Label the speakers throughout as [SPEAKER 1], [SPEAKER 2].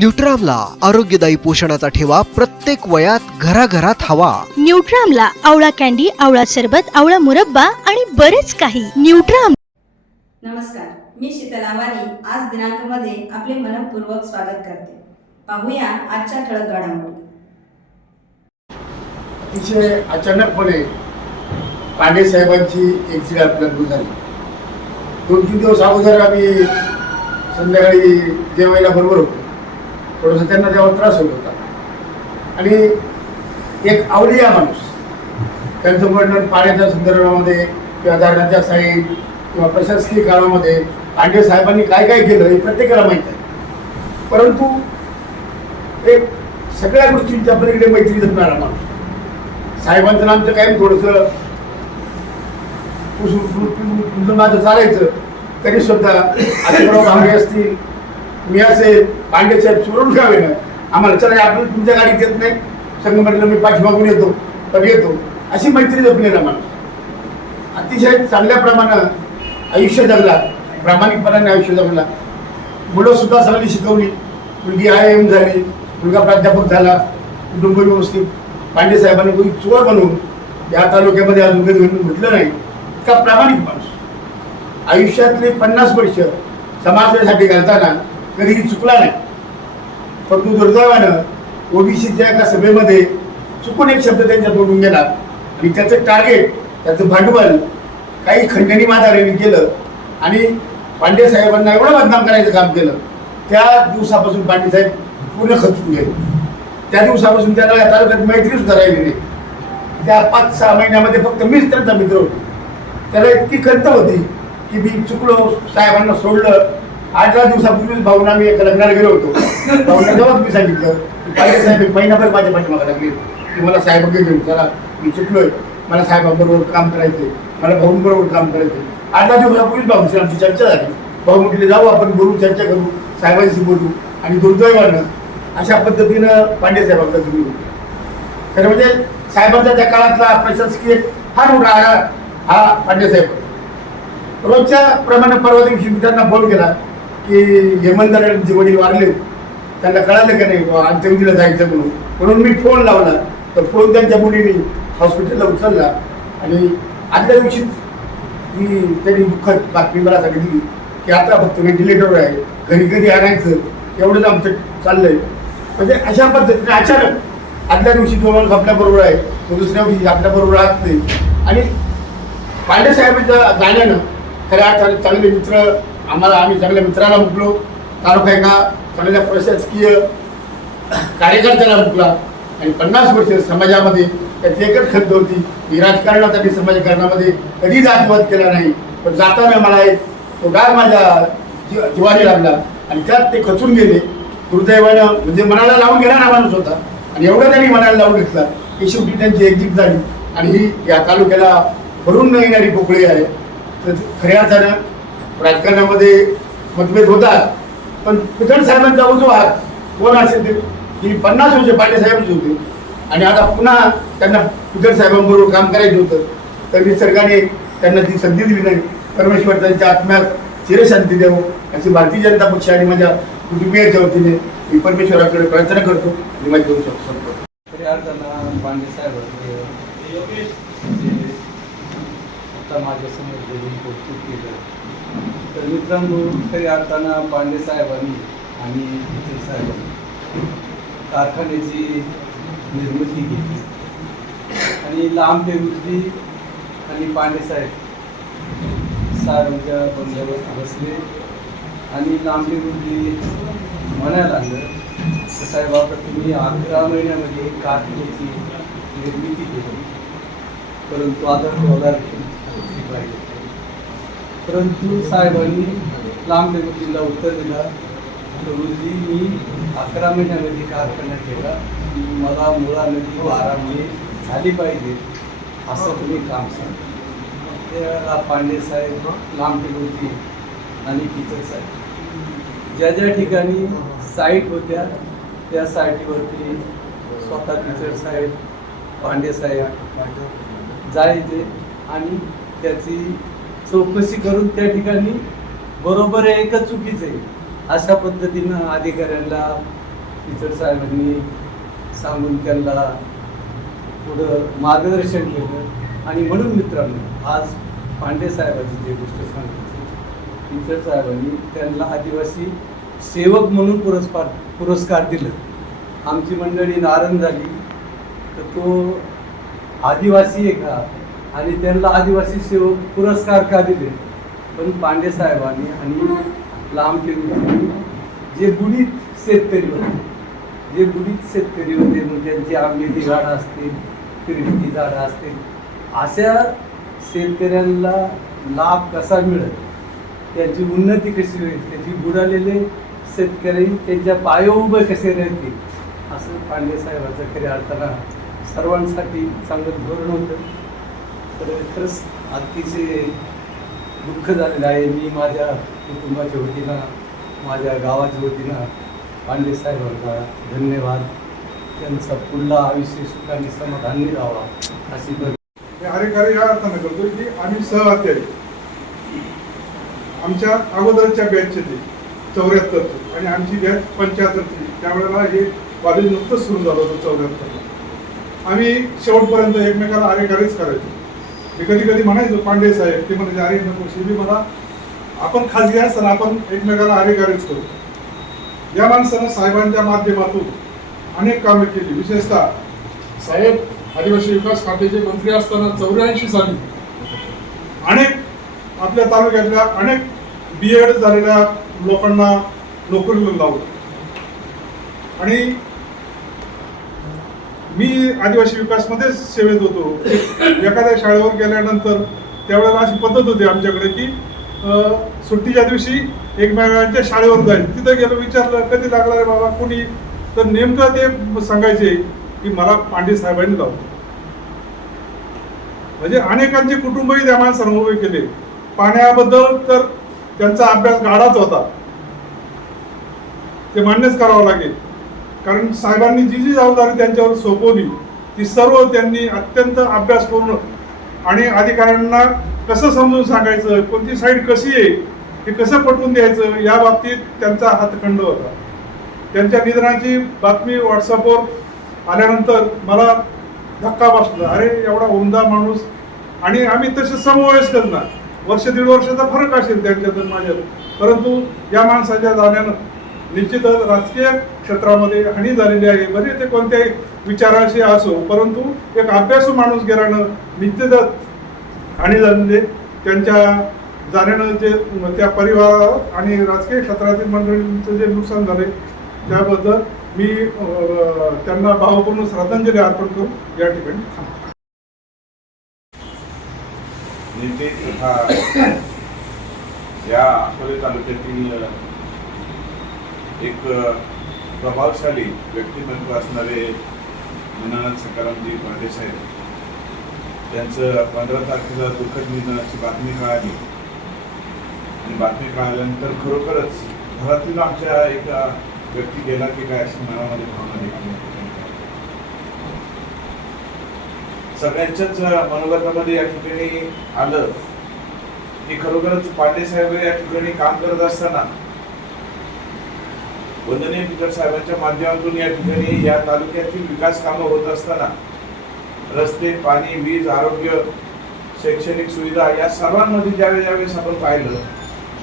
[SPEAKER 1] न्यूट्रामला आरोग्यदायी पोषणाचा ठेवा प्रत्येक वयात घराघरात हवा.
[SPEAKER 2] न्यूट्रामला आवळा कॅन्डी आवळा सरबत आवळा मुरब्बा आणि बरेच काही. न्यूट्राम
[SPEAKER 3] नमस्कार मी शीतला वाणी आज दिनांकमध्ये आपले मनपूर्वक स्वागत करते. पाहूया आजच्या ठळक घडामोडी.
[SPEAKER 4] अतिशय अचानकपणे पांडे साहेबांची एक्झिट आपल्याला झाली. दोन तीन दिवस अगोदर आम्ही संध्याकाळी जेवायला बरोबर होतो. थोडंसं त्यांना त्यावर त्रास होत होता. आणि एक आवडीया माणूस त्यांचं वर्णन पाण्याच्या संदर्भामध्ये किंवा धरणाच्या साईड किंवा प्रशासकीय काळामध्ये पांडे साहेबांनी काय काय केलं हे प्रत्येकाला माहीत आहे. परंतु एक सगळ्या गोष्टींच्या पलीकडे मैत्री जपणारा माणूस. साहेबांचं नाम तर कायम थोडंसं पुसून माझं चालायचं. तरी सुद्धा आशीर्वाद भांगे असतील मी असेल पांडे साहेब सोडून घ्यावे ना आम्हाला चला आपण तुमच्या गाडीत येत नाही. संगमरला मी पाठीमागून येतो पण येतो. अशी मैत्री जपलेला माणूस अतिशय चांगल्या प्रमाणात आयुष्य जगला. प्रामाणिकपणाने आयुष्य जगला. मुलं सुद्धा सगळी शिकवली. मुलगी आय एम झाली मुलगा प्राध्यापक झाला कुटुंब व्यवस्थित. पांडे साहेबांनी कोणी चोर बनवून या तालुक्यामध्ये अजून कधी म्हटलं नाही. इतका प्रामाणिक माणूस. आयुष्यातले पन्नास वर्ष समाजासाठी घालताना कधीही चुकला नाही. परंतु दुर्दैवानं ओबीसीच्या एका सभेमध्ये चुकून एक शब्द त्यांच्या तोडून गेला. आणि त्याचं टार्गेट त्याचं भांडवल काही खंडणी माधारेने केलं आणि पांडे साहेबांना एवढं बदनाम करायचं काम केलं. त्या दिवसापासून पांडेसाहेब पूर्ण खचून गेले. त्या दिवसापासून त्याला या तालुक्यात मैत्री सुद्धा राहिली नाही. त्या पाच सहा महिन्यामध्ये फक्त मीच त्यांचा मित्र होतो. त्याला इतकी खंत होती की मी चुकलो साहेबांना सोडलं आठ दहा दिवसापूर्वीच भाऊना मी एक लग्नाला गेलो होतो. भाऊना तेव्हाच मी सांगितलं की पाहिजे साहेब एक महिनाभर माझ्या पाठीमागे लागले की मला साहेबांकडे घेऊन चला. मी चुकलोय. मला साहेबांबरोबर काम करायचंय. मला भाऊंबरोबर काम करायचंय. आठ दहा दिवसापूर्वीच भाऊशी आमची चर्चा झाली. भाऊ म्हटले जाऊ आपण बोलू चर्चा करू साहेबांशी बोलू आणि दुर्दैवानं अशा पद्धतीनं पांडे साहेबांकडे तुम्ही खरं म्हणजे साहेबांचा त्या काळातला प्रशासकीय फार मोठा हा पांडे साहेब रोजच्या प्रमाणे परवा दिवशी मी त्यांना फोन केला. की हेमंतरायांचे वडील वारले. त्यांना कळालं का नाही अंत्यविधीला जायचं म्हणून. म्हणून मी फोन लावला. तर फोन त्यांच्या मुलीने हॉस्पिटलला उचलला. आणि आदल्या दिवशीच ती त्यांनी दुःखद बातमी मला सांगितली की आता फक्त व्हेंटिलेटर आहे घरी घरी आणायचं एवढंच आमचं चाललंय. म्हणजे अशा पद्धतीने अचानक आदल्या दिवशी जो माणूस आपल्याबरोबर आहे तो दुसऱ्या दिवशी आपल्याबरोबर राहत नाही. आणि पांडे साहेबांच्या गाण्यानं खऱ्या अर्थाने चांगले मित्र आम्हाला आम्ही चांगल्या मित्राला मुकलो तालुका एका चांगल्या प्रशासकीय कार्यकर्त्याला मुकला आणि पन्नास वर्ष समाजामध्ये त्याची एकच खंत होती की राजकारणात आणि समाजकारणामध्ये कधी जातवाद केला नाही. पण जाताना मला एक तो गार माझ्या जी- जिवारी लागला. आणि त्यात ते खचून गेले. दुर्दैवानं म्हणजे मनाला लावून घेणारा माणूस होता. आणि एवढं त्यांनी मनाला लावून घेतला. की शेवटी त्यांची एक्झिट झाली. आणि ही या तालुक्याला भरून न येणारी पोकळी आहे. तर खऱ्या अर्थानं राजकारणामध्ये मतभेद होतात. पण पिथड साहेबांचा उजवा हात कोण असेल ते? की पन्नास वर्ष पांडे साहेबच होते. आणि आता पुन्हा त्यांना पिथड साहेबांबरोबर काम करायचं होतं. तर निसर्गाने त्यांना ती संधी दिली नाही. परमेश्वर त्यांच्या आत्म्यात चिरशांती देव अशी भारतीय जनता पक्ष आणि माझ्या कुटुंबियाच्या वतीने मी परमेश्वराकडे प्रार्थना करतो आणि माझी दोन शब्द
[SPEAKER 5] आत्ता आता माझ्यासमोर जे कौतुक केलं. तर मित्रांनो खरी अर्थानं पांडे साहेबांनी आणि इथे साहेबांनी कारखान्याची निर्मिती केली. आणि लांब पेरुतली आणि पांडे साहेब सारवच्या बंगल्यावर बसले आणि लांबी रुंदी म्हणायला लागलं तर साहेब आता तुम्ही अकरा महिन्यामध्ये कारखान्याची निर्मिती केली. परंतु आता पगार राहिले परंतु साहेबांनी लांब रुंदीला उत्तर दिला. गुरुजी मी अकरा महिन्यामध्ये कारखाना केला मला मुळामध्ये बारा महिने झाली पाहिजे असं तुम्ही काम सांगा. त्याला पांडे साहेब लांब होती आणि किचन साहेब. ज्या ज्या ठिकाणी साईट होत्या त्या साईटीवरती स्वतः किचड साहेब पांडे साहेब जायचे आणि त्याची चौकशी करून त्या ठिकाणी बरोबर आहे का चुकीचं आहे? अशा पद्धतीनं अधिकाऱ्यांना टीचर साहेबांनी सांगून त्यांना पुढं मार्गदर्शन केलं. आणि म्हणून मित्रांनो आज पांडे साहेबांची जी गोष्ट सांगितली टीचर साहेबांनी त्यांना आदिवासी सेवक म्हणून पुरस्कार पुरस्कार दिलं. आमची मंडळी नारायण झाली. तर तो आदिवासी आहे का? आणि त्यांना आदिवासी सेवक पुरस्कार का दिले? पण पांडे साहेबांनी आणि लांब जे बुडीत शेतकरी होते जे बुडीत शेतकरी होते मग त्यांची आंब्याची झाडं असतील किरडीची झाडं असतील अशा शेतकऱ्यांना लाभ कसा मिळेल? त्यांची उन्नती कशी होईल? त्याची बुडालेले शेतकरी त्यांच्या पाय उभे कसे राहतील? असं पांडे साहेबाचं खऱ्या अर्थानं सर्वांसाठी चांगलं धोरण होतं. तर खरंच अतिशय दुःख झालेलं आहे. मी माझ्या कुटुंबाच्या वतीनं माझ्या गावाच्या वतीनं पांडे साहेबांना धन्यवाद. त्यांचा पुढला आयुष्य सुखाने समाधानी राहावा अशी बर
[SPEAKER 6] हे या अर्थानं करतो की आम्ही सहअध्यायी आमच्या अगोदरच्या बॅचचे ते चौऱ्याहत्तरचे आणि आमची बॅच पंच्याहत्तरची त्यावेळेला हे कॉलेज नुकतंच सुरू झालं होतं चौऱ्याहत्तरला आम्ही शेवटपर्यंत एकमेकाला अरेकारीच करायचो. मी कधी कधी म्हणायचो पांडे साहेब ते म्हणजे अरे नको शिबी मला आपण खाजगी असताना आपण एकमेकाला आरेकारीच करू. या माणसानं साहेबांच्या माध्यमातून अनेक कामे केली. विशेषतः साहेब आदिवासी विकास खात्याचे मंत्री असताना चौऱ्याऐंशी साली अनेक आपल्या तालुक्यातल्या अनेक बी एड झालेल्या लोकांना नोकरीला लावलं. आणि मी आदिवासी विकासमध्येच सेवेत होतो. एखाद्या शाळेवर गेल्यानंतर त्यावेळेला अशी पद्धत होती आमच्याकडे की सुट्टीच्या दिवशी एकमेकांच्या शाळेवर जाईल तिथं गेलो विचारलं कधी लागला रे बाबा? कोणी? तर नेमकं ते सांगायचे की मला पांडे साहेबांनी लावतो म्हणजे अनेकांचे कुटुंबही त्या माणसानं उभे केले. पाण्याबद्दल तर त्यांचा अभ्यास गाढाच होता. ते मान्यच करावं लागेल. कारण साहेबांनी जी जी जबाबदारी त्यांच्यावर सोपवली ती सर्व त्यांनी अत्यंत अभ्यासपूर्ण आणि अधिकाऱ्यांना कसं समजून सांगायचं कोणती साईड कशी आहे हे कसं पटवून द्यायचं या बाबतीत त्यांचा हातखंड होता. त्यांच्या निधनाची बातमी व्हॉट्सअपवर आल्यानंतर मला धक्का बसला. अरे एवढा उमदा माणूस. आणि आम्ही तसे समवयस्क ना वर्ष दीड वर्षाचा फरक असेल त्यांच्यात माझ्यात. परंतु या माणसाच्या जाण्यानं निश्चितच राजकीय क्षेत्रामध्ये हानी झालेली आहे. बरे ते कोणत्याही विचाराशी असो परंतु एक अभ्यासू माणूस गेल्यानं निश्चितच हानी झालेली त्यांच्या जाण्यानं जे त्या परिवारावर आणि राजकीय क्षेत्रातील मंडळींचं जे नुकसान झाले त्याबद्दल मी त्यांना भावपूर्ण श्रद्धांजली अर्पण करून या ठिकाणी
[SPEAKER 7] नेते तथा या अकोले तालुक्यातील एक प्रभावशाली व्यक्तिमत्व असणारे मनानाथ सकारामजी पांडे साहेब यांचं पंधरा तारखेला दुःखद निधनाची बातमी कळाली. आणि बातमी कळाल्यानंतर खरोखरच घरातील आमच्या एका व्यक्ती गेला की काय अशी मनामध्ये भावना देखील सगळ्यांच्याच मनोगतामध्ये या ठिकाणी आलं की खरोखरच पांडे साहेब या ठिकाणी काम करत असताना वंदनीय टीचर साहेबांच्या माध्यमातून या ठिकाणी या तालुक्यातील विकास कामं होत असताना रस्ते पाणी वीज आरोग्य शैक्षणिक सुविधा या सर्वांमध्ये ज्यावेळेस ज्यावेळेस आपण पाहिलं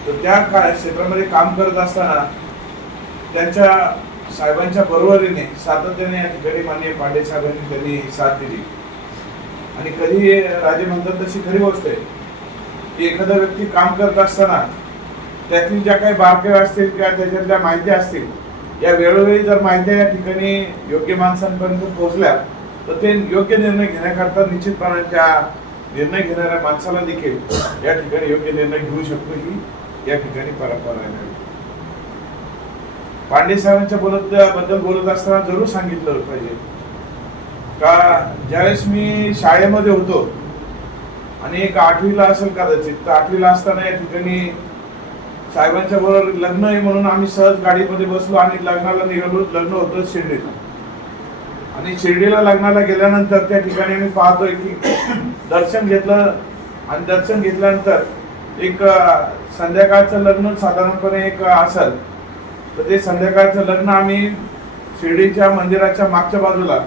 [SPEAKER 7] तर त्या काय क्षेत्रामध्ये काम करत असताना त्यांच्या साहेबांच्या बरोबरीने सातत्याने या ठिकाणी माननीय पांडे साहेबांनी त्यांनी साथ दिली. आणि कधी राजे म्हणतात तशी खरी गोष्ट आहे की एखादा व्यक्ती काम करत असताना त्यातील ज्या काही बारकाव्या असतील किंवा त्याच्यातल्या माहिती असतील या वेळोवेळी जर माहिती या ठिकाणी योग्य माणसांपर्यंत पोहोचल्या तर ते योग्य निर्णय घेण्याकरता निश्चितपणे त्या निर्णय घेणाऱ्या माणसाला देखील या ठिकाणी योग्य निर्णय घेऊ शकतो ही या ठिकाणी परंपरा आहे. पांडे साहेबांच्या बोलत बद्दल बोलत असताना जरूर सांगितलं पाहिजे. का ज्यावेळेस मी शाळेमध्ये होतो आणि एक आठवीला असेल कदाचित तर आठवीला असताना या ठिकाणी साहेबांच्या बरोबर लग्न आहे म्हणून आम्ही सहज गाडीमध्ये बसलो आणि लग्नाला निघालो. लग्न होतं शिर्डीला. आणि शिर्डीला लग्नाला गेल्यानंतर त्या ठिकाणी आम्ही पाहतोय की दर्शन घेतलं आणि दर्शन घेतल्यानंतर एक संध्याकाळचं लग्न साधारणपणे एक असेल. तर ते संध्याकाळचं लग्न आम्ही शिर्डीच्या मंदिराच्या मागच्या बाजूला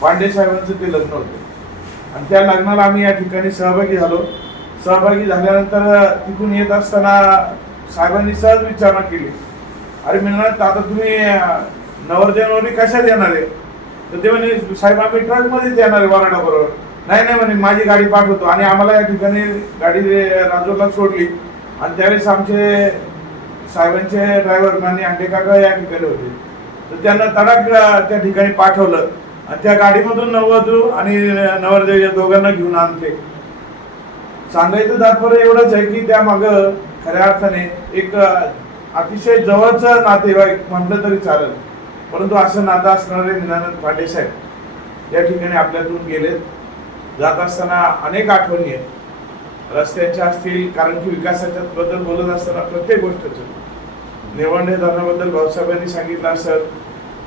[SPEAKER 7] पांडे साहेबांचं ते लग्न होतं. आणि त्या लग्नाला आम्ही या ठिकाणी सहभागी झालो. सहभागी झाल्यानंतर तिथून येत असताना साहेबांनी सहज विचारणा केली. अरे मी म्हणत आता तुम्ही अं, नवरदेवरी कशात येणार आहे? तर ते म्हणे साहेब आम्ही ट्रकमध्येच येणार आहे वारडाबरोबर नाही नाही म्हणे माझी गाडी पाठवतो. आणि आम्हाला या ठिकाणी गाडी राजूरला सोडली. आणि त्यावेळेस आमचे साहेबांचे ड्रायव्हर माने अंडे काका या ठिकाणी होते. तर त्यांना तडाक त्या ठिकाणी पाठवलं. आणि त्या गाडीमधून नववधू आणि नवरदेव या दोघांना घेऊन आणते. सांगायचं तात्पर्य एवढंच आहे की त्या मागं खऱ्या अर्थाने एक अतिशय जवळचं नातेवाईक म्हटलं तरी चालेल. परंतु असं नातं असणारे मिनानंद पांडे साहेब या ठिकाणी आपल्यातून गेलेत. जात असताना अनेक आठवणी आहेत. रस्त्याच्या असतील कारण की विकासाच्या बद्दल बोलत असताना प्रत्येक गोष्टीचं. निवडणे धरणाबद्दल भाऊसाहेबांनी सांगितलं असत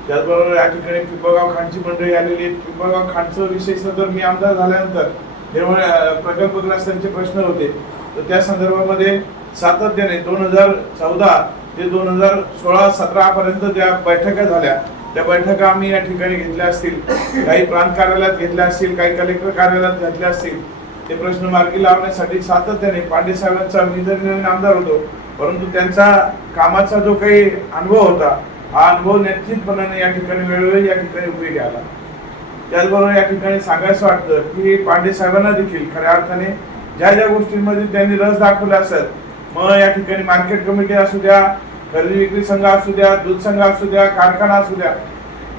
[SPEAKER 7] त्याचबरोबर या ठिकाणी पिंपळगाव खानची मंडळी आलेली आहेत. पिंपळगाव खानचं विशेषतः तर मी आमदार झाल्यानंतर निर्मळ प्रकल्पग्रस्तांचे प्रश्न होते. तर त्या संदर्भामध्ये सातत्याने दोन हजार चौदा ते दोन हजार सोळा सतरा पर्यंत ज्या बैठका झाल्या त्या बैठका आम्ही या ठिकाणी घेतल्या असतील. काही प्रांत कार्यालयात घेतल्या असतील काही कलेक्टर कार्यालयात घेतल्या असतील. ते प्रश्न मार्गी लावण्यासाठी सातत्याने पांडे साहेबांचा मी जरी आमदार होतो परंतु त्यांचा कामाचा जो काही अनुभव होता हा अनुभव निश्चितपणाने या ठिकाणी वेळोवेळी या ठिकाणी उपयोगी आला. त्याचबरोबर या ठिकाणी सांगायचं वाटतं की पांडे साहेबांना देखील खऱ्या अर्थाने ज्या ज्या गोष्टींमध्ये त्यांनी रस दाखवला असत मग या ठिकाणी मार्केट कमिटी असू द्या खरेदी विक्री संघ असू द्या दूध संघ असू द्या कारखाना असू द्या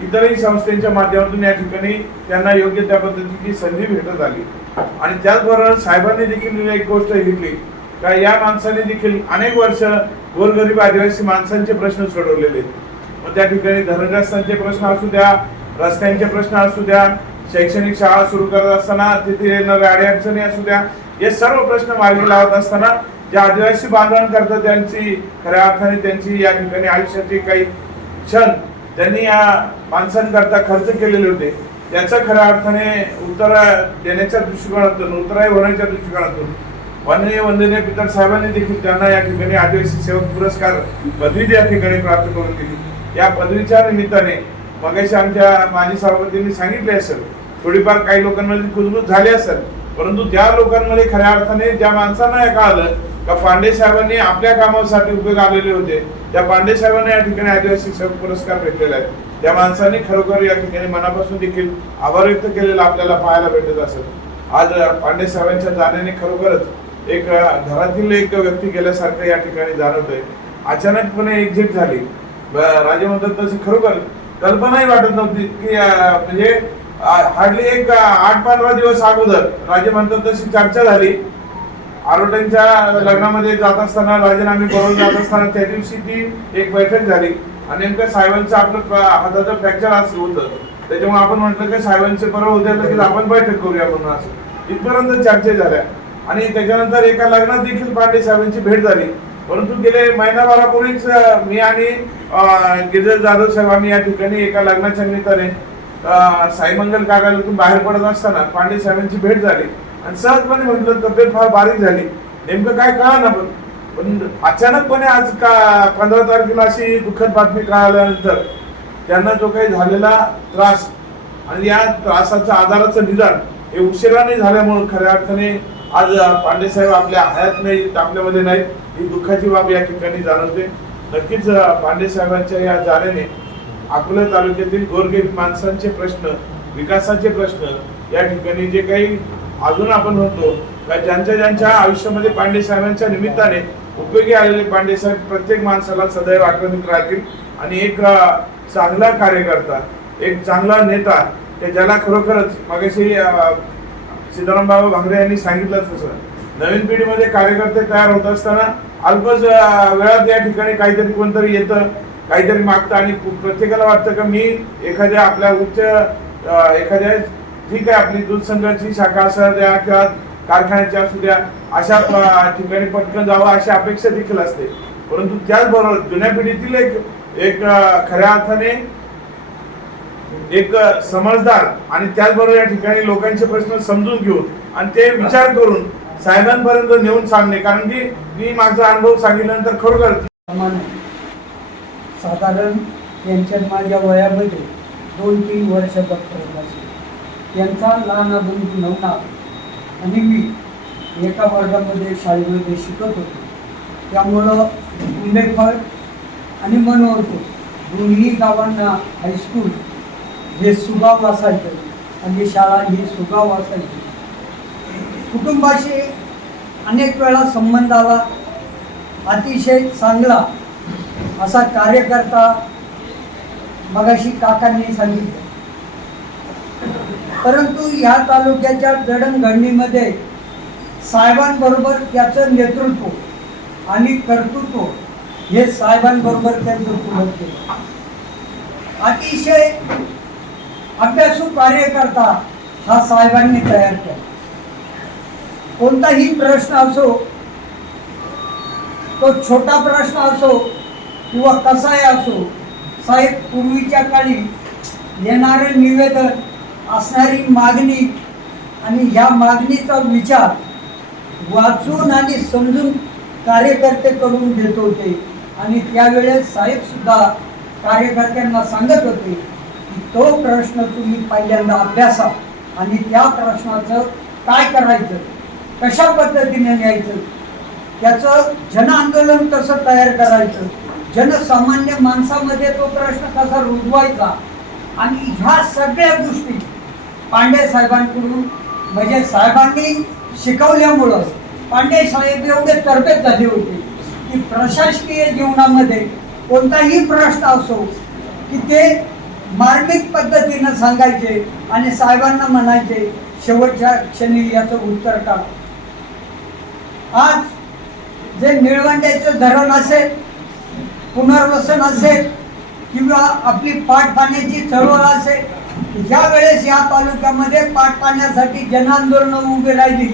[SPEAKER 7] इतरही संस्थेच्या माध्यमातून या ठिकाणी त्यांना योग्य त्या पद्धतीची संधी भेटत आली. आणि त्याचबरोबर साहेबांनी देखील एक गोष्ट घेतली का या माणसाने देखील अनेक वर्ष गोरगरीब आदिवासी माणसांचे प्रश्न सोडवलेले. मग त्या ठिकाणी धरणग्रस्तांचे प्रश्न असू द्या रस्त्यांचे प्रश्न असू द्या शैक्षणिक शाळा सुरू करत असताना तिथे येणाऱ्या अडीअडचणी असू द्या हे सर्व प्रश्न मार्गी लावत असताना ज्या आदिवासी बांधवांकरता त्यांची खऱ्या अर्थाने त्यांची या ठिकाणी आयुष्याचे काही क्षण त्यांनी या माणसांकरता खर्च केलेले होते. त्याचा खऱ्या अर्थाने उत्तरा देण्याच्या दृष्टिकोनातून उत्तराय होण्याच्या दृष्टिकोनातून वंदनीय वंदनीय पितर साहेबांनी देखील त्यांना या ठिकाणी आदिवासी सेवक पुरस्कार पदवी या ठिकाणी प्राप्त करून दिली. या पदवीच्या निमित्ताने मगाशी आमच्या माजी सभापतींनी सांगितले असेल थोडीफार काही लोकांमध्ये कुजबूज झाली असेल परंतु त्या लोकांमध्ये खऱ्या अर्थाने ज्या माणसांना हे कळालं का पांडे साहेबांनी आपल्या कामासाठी उपयोग आलेले होते त्या पांडे साहेबांना या ठिकाणी आदिवासी सेवक पुरस्कार भेटलेला आहे त्या माणसांनी खरोखर या ठिकाणी मनापासून देखील आभार व्यक्त केलेला आपल्याला पाहायला भेटत असत आज पांडे साहेबांच्या जाण्याने खरोखरच एक घरातील एक व्यक्ती गेल्यासारखं या ठिकाणी जाणवतंय. अचानकपणे एक्झिट झाली. राजे म्हणतात तशी खरोखर कल्पनाही वाटत नव्हती की म्हणजे हार्डली एक आठ पंधरा दिवस अगोदर राजे म्हणतात तशी चर्चा झाली. आरोट्यांच्या लग्नामध्ये जात असताना राजीनामे करून जात असताना त्या दिवशी ती एक बैठक झाली. आणि नेमकं साहेबांचं आपलं हाताचं फ्रॅक्चर असं होतं. त्याच्यामुळे आपण म्हटलं की साहेबांचे परवा होते लगेच आपण बैठक करूया म्हणून असं. इथपर्यंत चर्चा झाल्या. आणि त्याच्यानंतर एका लग्नात देखील पांडे साहेबांची भेट झाली. परंतु गेले महिनाभरापूर्वीच मी आणि अं, जाधव साहेब आम्ही या ठिकाणी एका लग्नाच्या निमित्ताने साईमंगल कार्यालयातून बाहेर पडत असताना पांडे साहेबांची भेट झाली. आणि सहजपणे म्हटलं तब्येत फार बारीक झाली. नेमकं काय कळा ना पण पण अचानकपणे आज का पंधरा तारखेला अशी दुःखद बातमी कळाल्यानंतर त्यांना जो काही झालेला त्रास आणि या त्रासाचं आजाराचं निदान हे उशिराने झाल्यामुळे खऱ्या अर्थाने आज पांडे साहेब आपल्या हयात नाही आपल्यामध्ये नाहीत. ही दुःखाची बाब या ठिकाणी जाणवते. नक्कीच पांडेसाहेबांच्या पांडे साहेबांच्या या जाण्याने अकोला तालुक्यातील गोरगरीब माणसांचे प्रश्न विकासाचे प्रश्न या ठिकाणी जे काही अजून आपण म्हणतो ज्यांच्या ज्यांच्या आयुष्यामध्ये पांडे साहेबांच्या निमित्ताने उपयोगी आलेले पांडे साहेब प्रत्येक माणसाला सदैव आक्रमित राहतील. आणि एक चांगला कार्यकर्ता एक चांगला नेता ते ज्याला खरोखरच मगाशी सीताराम बाबा भांगरे यांनी सांगितलं तसं नवीन पिढीमध्ये कार्यकर्ते तयार होत असताना अल्पच वेळात या ठिकाणी काहीतरी कोणतरी येतं काहीतरी मागतं आणि प्रत्येकाला वाटतं का मी एखाद्या आपल्या उच्च एखाद्या ठीक आहे आपली दूध संघाची शाखा असू द्या किंवा कारखान्याची असू द्या अशा ठिकाणी पटकन जावं अशी अपेक्षा देखील असते. परंतु त्याचबरोबर जुन्या पिढीतील एक एक खऱ्या अर्थाने एक समजदार आणि त्याचबरोबर या ठिकाणी लोकांचे प्रश्न समजून घेऊन आणि ते विचार करून साहेबांपर्यंत नेऊन सांगणे. कारण की मी माझा अनुभव सांगितल्यानंतर खरोखर
[SPEAKER 8] साधारण त्यांच्या माझ्या वयामध्ये दोन तीन वर्ष फरक असेल. त्यांचा लहान अजून नव्हता. आणि मी एका वर्गामध्ये शाळेमध्ये शिकत होतो. त्यामुळं उंबेफळ आणि मनोहरपूर दोन्ही गावांना हायस्कूल हे सुगाव असायचं आणि शाळा ही सुगाव असायची. कुटुंबाशी अनेक वेळा संबंध आला अतिशय चांगला असा कार्यकर्ता मगाशी काकांनी सांगितलं. परंतु या तालुक्याच्या जडणघडणीमध्ये साहेबांबरोबर त्याचं नेतृत्व आणि कर्तृत्व हे साहेबांबरोबर त्यांचं पुढं केलं. अतिशय अभ्यासू कार्यकर्ता हा साहेबांनी तयार केला. कोणताही प्रश्न असो तो छोटा प्रश्न असो किंवा कसाही असो साहेब पूर्वीच्या काळी येणारं निवेदन असणारी मागणी आणि या मागणीचा विचार वाचून आणि समजून कार्यकर्ते करून घेत होते. आणि त्यावेळेस साहेबसुद्धा कार्यकर्त्यांना सांगत होते की तो प्रश्न तुम्ही पहिल्यांदा अभ्यासा आणि त्या प्रश्नाचं काय करायचं कशा पद्धतीने न्यायचं त्याचं जन आंदोलन कसं तयार करायचं जनसामान्य माणसामध्ये तो प्रश्न कसा रुजवायचा? आणि ह्या सगळ्या गोष्टी पांडे साहेबांकडून म्हणजे साहेबांनी शिकवल्यामुळं पांडे साहेब एवढे तरबेज झाले होते की प्रशासकीय जीवनामध्ये कोणताही प्रश्न असो की ते मार्मिक पद्धतीनं सांगायचे आणि साहेबांना म्हणायचे शेवटच्या क्षणी याचं उत्तर काढ. आज जे निळवंड्याचं धरण असेल पुनर्वसन असेल किंवा आपली पाठ पाण्याची चळवळ असेल ज्या वेळेस या तालुक्यामध्ये पाठ पाण्यासाठी जनआंदोलनं उभी राहिली.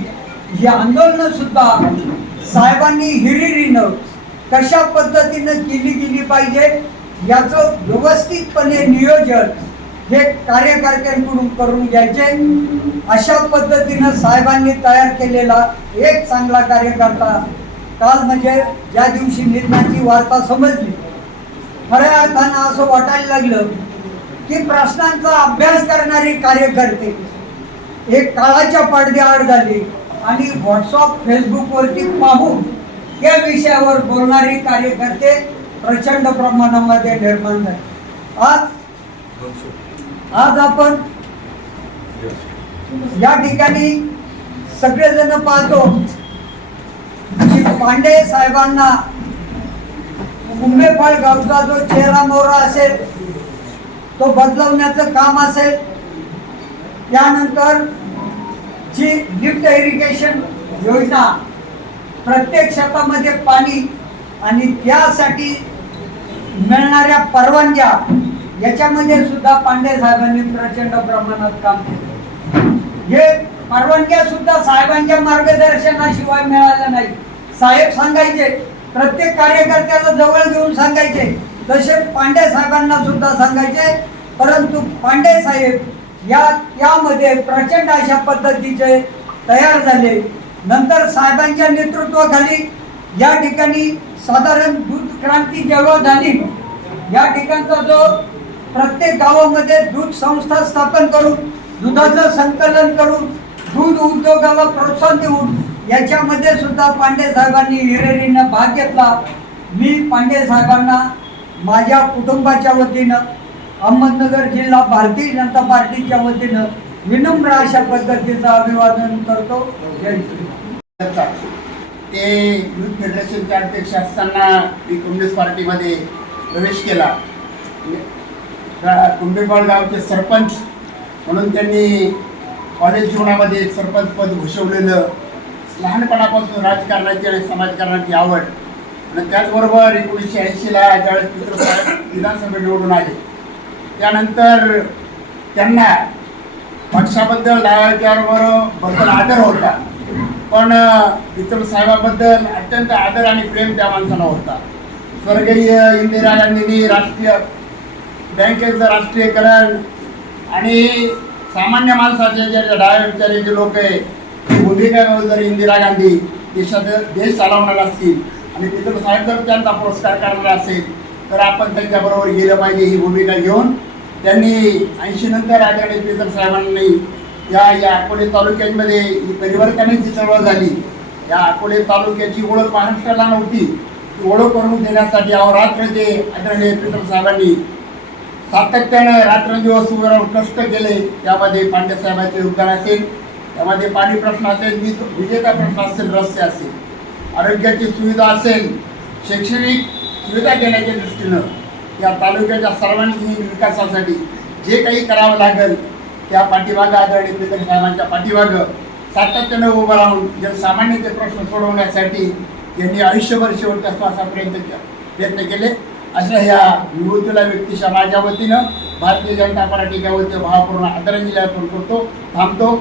[SPEAKER 8] ही आंदोलनं सुद्धा साहेबांनी हिरिरीनं कशा पद्धतीनं केली गेली पाहिजे याचं व्यवस्थितपणे नियोजन हे कार्यकर्त्यांकडून करून घ्यायचे. अशा पद्धतीनं साहेबांनी तयार केलेला एक चांगला कार्यकर्ता काल म्हणजे ज्या दिवशी निर्णयाची वार्ता समजली खऱ्या अर्थानं असं वाटायला लागलं की प्रश्नांचा अभ्यास करणारे कार्यकर्ते एक काळाच्या पडद्याआड झाले आणि व्हॉट्सअप फेसबुकवरती पाहून या विषयावर बोलणारे कार्यकर्ते प्रचंड प्रमाणामध्ये निर्माण झाले. आज आज आपण या ठिकाणी सगळेजण पाहतो पांडे साहेबांना कुंभेफळ गावचा जो चेहरा मोहरा असेल तो बदलवण्याचं काम असेल. त्यानंतर जी लिफ्ट इरिगेशन योजना प्रत्येक शेतामध्ये पाणी आणि त्यासाठी मिळणाऱ्या परवानग्या याच्यामध्ये सुद्धा पांडे साहेबांनी प्रचंड प्रमाणात काम केलं. हे परवानग्या सुद्धा साहेबांच्या मार्गदर्शनाशिवाय मिळाल्या नाही. साहेब सांगायचे प्रत्येक कार्यकर्त्याला जवळ घेऊन सांगायचे तसे पांडे साहेबांना सुद्धा सांगायचे परंतु पांडे साहेब या त्यामध्ये प्रचंड अशा पद्धतीचे तयार झाले. नंतर साहेबांच्या नेतृत्वाखाली या ठिकाणी साधारण दूध क्रांती जेव्हा झाली या ठिकाणचा जो प्रत्येक गावामध्ये दूध संस्था स्थापन करून दुधाचं संकलन करून दूध उद्योगाला प्रोत्साहन देऊन याच्यामध्ये सुद्धा पांडे साहेबांनी हिरेरीनं भाग घेतला. मी पांडे साहेबांना माझ्या कुटुंबाच्या वतीनं अहमदनगर जिल्हा भारतीय जनता पार्टीच्या वतीनं विनम्र अशा पद्धतीचं अभिवादन करतो. जय श्री
[SPEAKER 9] ते युथ फेडरेशनचे अध्यक्ष असताना मी काँग्रेस पार्टीमध्ये प्रवेश केला. कुंभेपाळ गावचे सरपंच म्हणून त्यांनी कॉलेज जीवनामध्ये सरपंच पद भूषवलेलं लहानपणापासून राजकारणाची आणि समाजकारणाची आवड. आणि त्याचबरोबर एकोणीसशे ऐंशीला ज्यावेळेस मित्रसाहेब विधानसभेत निवडून आले त्यानंतर त्यांना पक्षाबद्दल डाव्याच्याबरोबरबद्दल आदर होता. पण विठ्ठल साहेबाबद्दल अत्यंत आदर आणि प्रेम त्या माणसाला होता. स्वर्गीय इंदिरा गांधींनी राष्ट्रीय बँकेचं राष्ट्रीयकरण आणि सामान्य माणसाचे जे डाव्या विचारे जे लोक आहे ती भूमिका जर इंदिरा गांधी देशात देश चालवणार असतील आणि तिथं साहेब जर त्यांचा पुरस्कार करणार असेल तर आपण त्यांच्याबरोबर गेलं पाहिजे ही भूमिका घेऊन. त्यांनी ऐंशी नंतर आदरणीय पेतर साहेबांनी या या अकोले तालुक्यांमध्ये ही परिवर्तनाची चळवळ झाली या अकोले तालुक्याची ओळख महाराष्ट्राला नव्हती. ती ओळख करून देण्यासाठी अहोरात्र जे आदरणीय पेतर साहेबांनी सातत्यानं रात्रंदिवस उभे राहून कष्ट केले त्यामध्ये पांडेसाहेबांचे योगदान असेल त्यामध्ये पाणी प्रश्न असेल वीज विजेचा प्रश्न असेल रस्ते असेल. आरोग्याची सुविधा असेल शैक्षणिक सुविधा देण्याच्या दृष्टीनं या तालुक्याच्या सर्वांगीण विकासासाठी जे काही करावं लागेल त्या पाठीमागं आदरणीय पेतर साहेबांच्या पाठीमागं सातत्यानं उभं राहून जनसामान्यांचे प्रश्न सोडवण्यासाठी यांनी आयुष्यभर शेवटच्या श्वासापर्यंत प्रयत्न केले. अशा ह्या निवृत्तीला व्यक्तीच्या माझ्या वतीनं भारतीय जनता पार्टीच्या वतीनं भावपूर्ण आदरांजली अर्पण करतो. थांबतो.